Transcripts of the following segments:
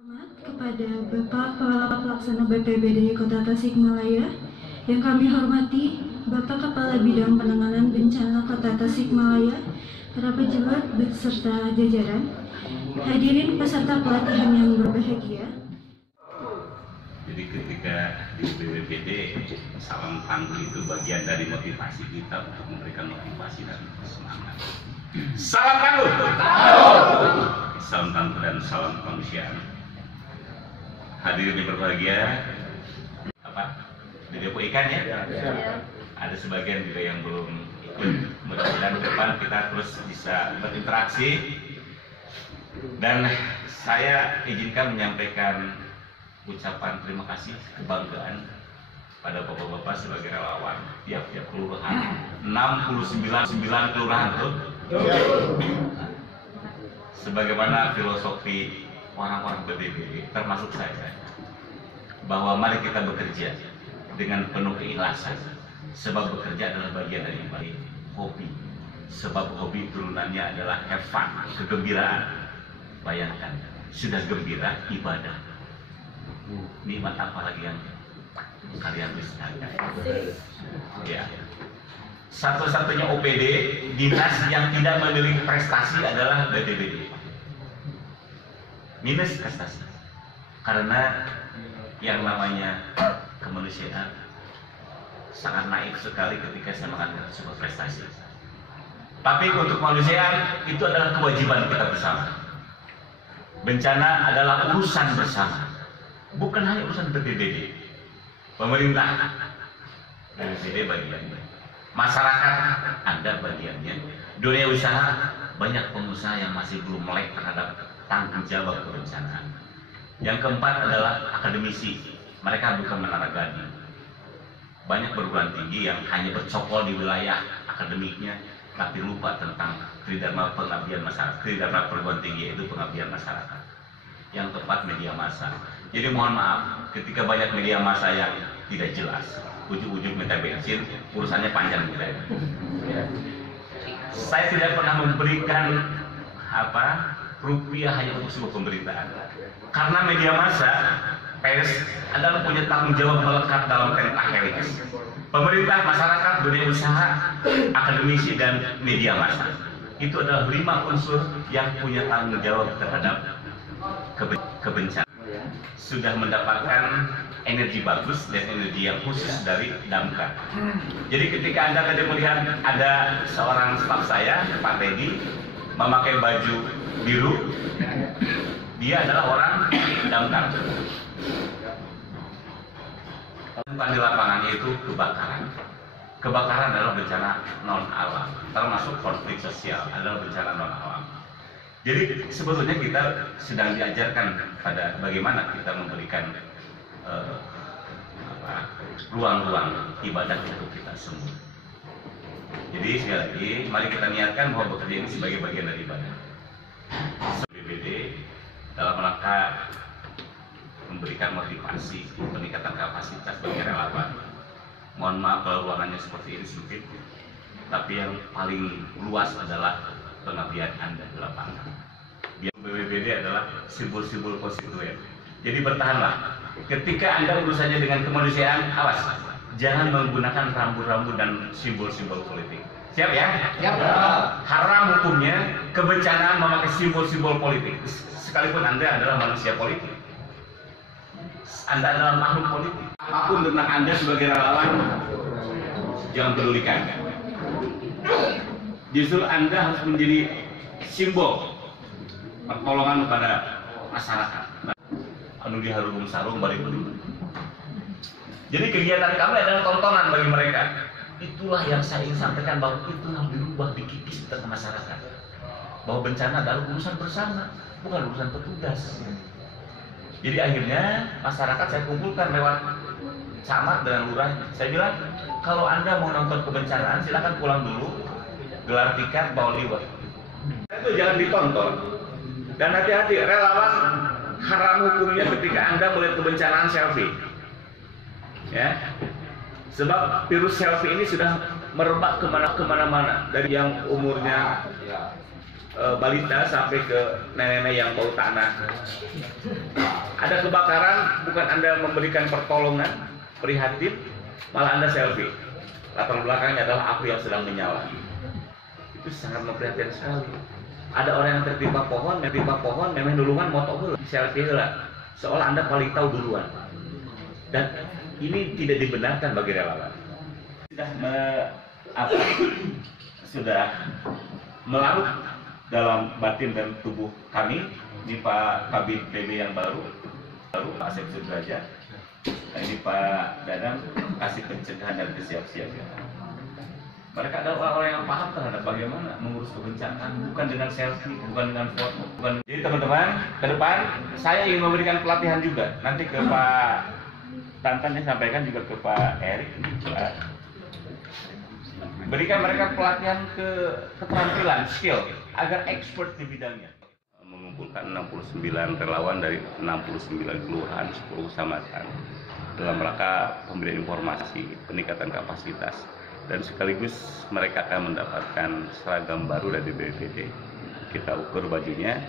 Hormat kepada Bapak Kepala Pelaksana BPBD Kota Tasikmalaya, yang kami hormati Bapak Kepala Bidang Penanganan Bencana Kota Tasikmalaya, para pejabat beserta jajaran, hadirin peserta pelatihan yang berbahagia. Jadi ketika di BPBD, salam tangguh itu bagian dari motivasi kita untuk memberikan motivasi dan semangat. Salam tangguh, salam tangguh dan salam kemanusiaan. Hadirin yang berbahagia, di depo ikan ya? Ada sebagian juga yang belum ikut. Mudah-mudahan ke depan kita terus bisa berinteraksi. Dan saya izinkan menyampaikan ucapan terima kasih, kebanggaan pada bapak-bapak sebagai relawan tiap-tiap kelurahan, 69 kelurahan tuh. Sebagaimana filosofi orang-orang BPBD, termasuk saya, bahwa mari kita bekerja dengan penuh keikhlasan, sebab bekerja adalah bagian dari hobi, sebab hobi turunannya adalah have fun, kegembiraan. Bayangkan, sudah gembira, ibadah, nikmat apa lagi yang kalian bisa? Ya, satu-satunya OPD dinas yang tidak memiliki prestasi adalah BPBD. Minus prestasi, karena yang namanya kemanusiaan sangat naif sekali ketika saya mengatakan sebuah prestasi. Tapi untuk kemanusiaan itu adalah kewajiban kita bersama. Bencana adalah urusan bersama, bukan hanya urusan BPBD, pemerintah, BPBD bagiannya, masyarakat ada bagiannya, dunia usaha, banyak pengusaha yang masih belum melek terhadap tanggung jawab kebencanaan. Yang keempat adalah akademisi, mereka bukan menara gading. Banyak perguruan tinggi yang hanya bercokol di wilayah akademiknya, tapi lupa tentang tridharma pengabdian masyarakat. Tridharma perguruan tinggi itu pengabdian masyarakat. Yang tepat media massa. Jadi mohon maaf, ketika banyak media massa yang tidak jelas, ujung-ujung minta bensin, urusannya panjang juga. Ya. Saya tidak pernah memberikan rupiah hanya untuk sebuah pemberitaan. Karena media massa, pers adalah punya tanggung jawab melekat dalam pentahelix. Pemerintah, masyarakat, dunia usaha, akademisi, dan media massa. Itu adalah 5 unsur yang punya tanggung jawab terhadap kebencanaan. Sudah mendapatkan energi bagus dan energi yang khusus dari Damkar. Jadi ketika Anda tadi melihat ada seorang staf saya, Pak Teddy, memakai baju biru, dia adalah orang Damkar. Di lapangannya itu kebakaran. Kebakaran adalah bencana non alam, termasuk konflik sosial adalah bencana non alam. Jadi sebetulnya kita sedang diajarkan pada bagaimana kita memberikan ruang-ruang ibadah untuk kita semua. Jadi sekali lagi, mari kita niatkan bahwa bekerja ini sebagai bagian dari ibadah. BPBD dalam rangka memberikan motivasi, peningkatan kapasitas bagi relawan. Mohon maaf kalau ruangannya seperti ini sempit, tapi yang paling luas adalah pengabdian Anda di lapangan. BPBD adalah simbol-simbol konstituen. Jadi bertahanlah. Ketika Anda urusannya dengan kemanusiaan, awas, jangan menggunakan rambu-rambu dan simbol-simbol politik. Siap ya? Siap. Haram hukumnya kebencanaan memakai simbol-simbol politik. Sekalipun Anda adalah manusia politik, Anda adalah makhluk politik. Apapun tentang Anda sebagai relawan, jangan pedulikan. Justru Anda harus menjadi simbol pertolongan kepada masyarakat. Anu diharum sarung balik dulu. Jadi kegiatan kami adalah tontonan bagi mereka. Itulah yang saya ingin sampaikan, bahwa itu harus dirubah, dikikis di tengah masyarakat. Bahwa bencana adalah urusan bersama, bukan urusan petugas. Jadi akhirnya masyarakat saya kumpulkan lewat camat dan lurah. Saya bilang, kalau Anda mau nonton kebencanaan, silakan pulang dulu, gelar tiket, bawa liwat. Itu jangan ditonton. Dan hati-hati, relawan haram hukumnya ketika Anda melihat kebencanaan selfie. Ya, sebab virus selfie ini sudah merebak kemana-mana, dari yang umurnya balita sampai ke nenek-nenek yang bau tanah. Ada kebakaran, bukan Anda memberikan pertolongan, prihatin, malah Anda selfie. Latar belakangnya adalah api yang sedang menyala. Itu sangat memprihatinkan sekali. Ada orang yang tertimpa pohon, memang duluan moto heula, selfie heula. Seolah Anda paling tahu duluan. Dan ini tidak dibenarkan bagi relawan. Sudah melarut dalam batin dan tubuh kami di Pak Kabid PB yang baru Pak Asep Sudrajat. Ini Pak Dadang kasih pencegahan dan kesiapsiagaan. Mereka adalah orang-orang yang paham terhadap bagaimana mengurus kebencanaan, bukan dengan selfie, bukan dengan foto, bukan. Jadi teman-teman, ke depan saya ingin memberikan pelatihan juga. Nanti ke Pak Tantan yang sampaikan juga ke Pak Erik. Berikan mereka pelatihan keterampilan, skill, agar expert di bidangnya. Mengumpulkan 69 relawan dari 69 kelurahan, 10 kecamatan dalam rangka pemberian informasi, peningkatan kapasitas, dan sekaligus mereka akan mendapatkan seragam baru dari BPBD. Kita ukur bajunya,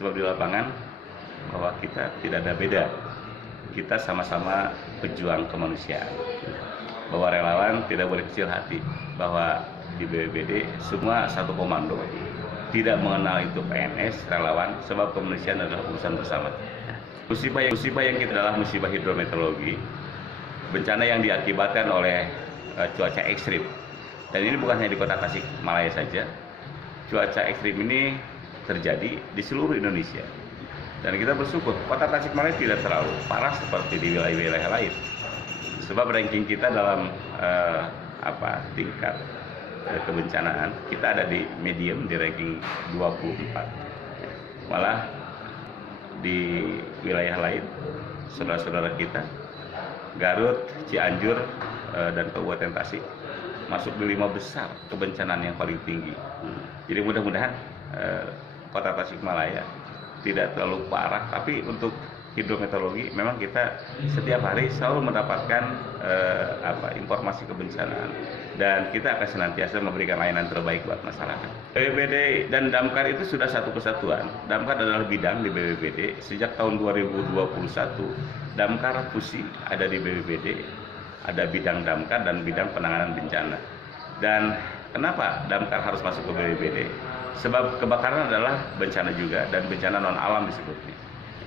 sebab di lapangan bahwa kita tidak ada beda. Kita sama-sama pejuang kemanusiaan. Bahwa relawan tidak boleh kecil hati, bahwa di BPBD semua satu komando, tidak mengenal itu PNS, relawan, sebab kemanusiaan adalah urusan bersama. Musibah yang kita adalah musibah hidrometeorologi, bencana yang diakibatkan oleh cuaca ekstrim. Dan ini bukan hanya di kota Tasikmalaya saja, cuaca ekstrim ini terjadi di seluruh Indonesia. Dan kita bersyukur kota Tasikmalaya tidak terlalu parah seperti di wilayah-wilayah lain. Sebab ranking kita dalam tingkat kebencanaan, kita ada di medium, di ranking 24. Malah di wilayah lain, saudara-saudara kita, Garut, Cianjur, dan Kabupaten Tasik masuk di 5 besar kebencanaan yang paling tinggi. Jadi mudah-mudahan kota Tasikmalaya tidak terlalu parah, tapi untuk hidrometeorologi memang kita setiap hari selalu mendapatkan informasi kebencanaan, dan kita akan senantiasa memberikan layanan terbaik buat masyarakat. BPBD dan Damkar itu sudah satu kesatuan. Damkar adalah bidang di BPBD. Sejak tahun 2021 Damkar fusi ada di BPBD, ada bidang Damkar dan bidang penanganan bencana. Dan kenapa Damkar harus masuk ke BPBD? Sebab kebakaran adalah bencana juga, dan bencana non alam disebutnya.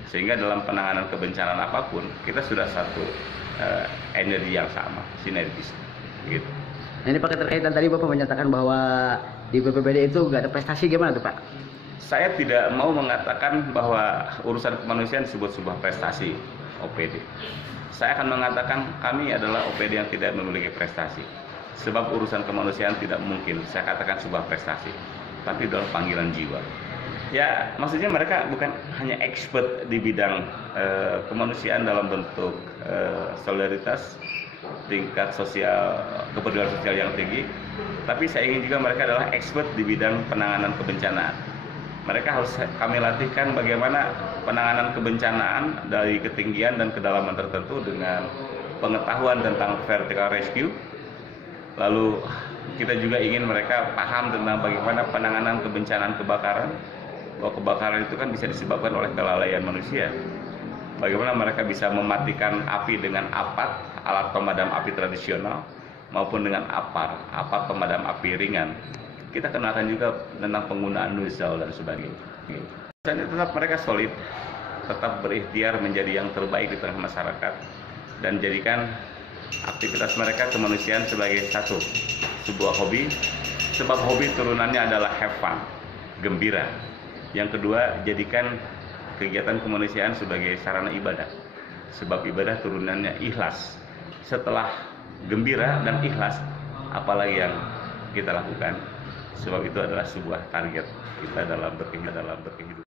Sehingga dalam penanganan kebencanaan apapun kita sudah satu energi yang sama, sinergis gitu. Nah, ini pakai terkaitan tadi Bapak menyatakan bahwa di BPBD itu nggak ada prestasi, gimana tuh Pak? Saya tidak mau mengatakan bahwa urusan kemanusiaan disebut sebuah prestasi OPD. Saya akan mengatakan kami adalah OPD yang tidak memiliki prestasi. Sebab urusan kemanusiaan tidak mungkin saya katakan sebuah prestasi, tapi adalah panggilan jiwa. Ya, maksudnya mereka bukan hanya expert di bidang kemanusiaan dalam bentuk solidaritas, tingkat sosial, kepedulian sosial yang tinggi, tapi saya ingin juga mereka adalah expert di bidang penanganan kebencanaan. Mereka harus kami latihkan bagaimana penanganan kebencanaan dari ketinggian dan kedalaman tertentu dengan pengetahuan tentang vertical rescue. Lalu kita juga ingin mereka paham tentang bagaimana penanganan kebencanaan kebakaran, bahwa kebakaran itu kan bisa disebabkan oleh kelalaian manusia. Bagaimana mereka bisa mematikan api dengan apat, alat pemadam api tradisional, maupun dengan apat pemadam api ringan. Kita kenalkan juga tentang penggunaan nozzle dan sebagainya. Dan tetap mereka solid, tetap berikhtiar menjadi yang terbaik di tengah masyarakat, dan jadikan aktivitas mereka kemanusiaan sebagai sebuah hobi. Sebab hobi turunannya adalah have fun, gembira. Yang kedua, jadikan kegiatan kemanusiaan sebagai sarana ibadah. Sebab ibadah turunannya ikhlas. Setelah gembira dan ikhlas, apalagi yang kita lakukan? Sebab itu adalah sebuah target kita dalam berkehidupan.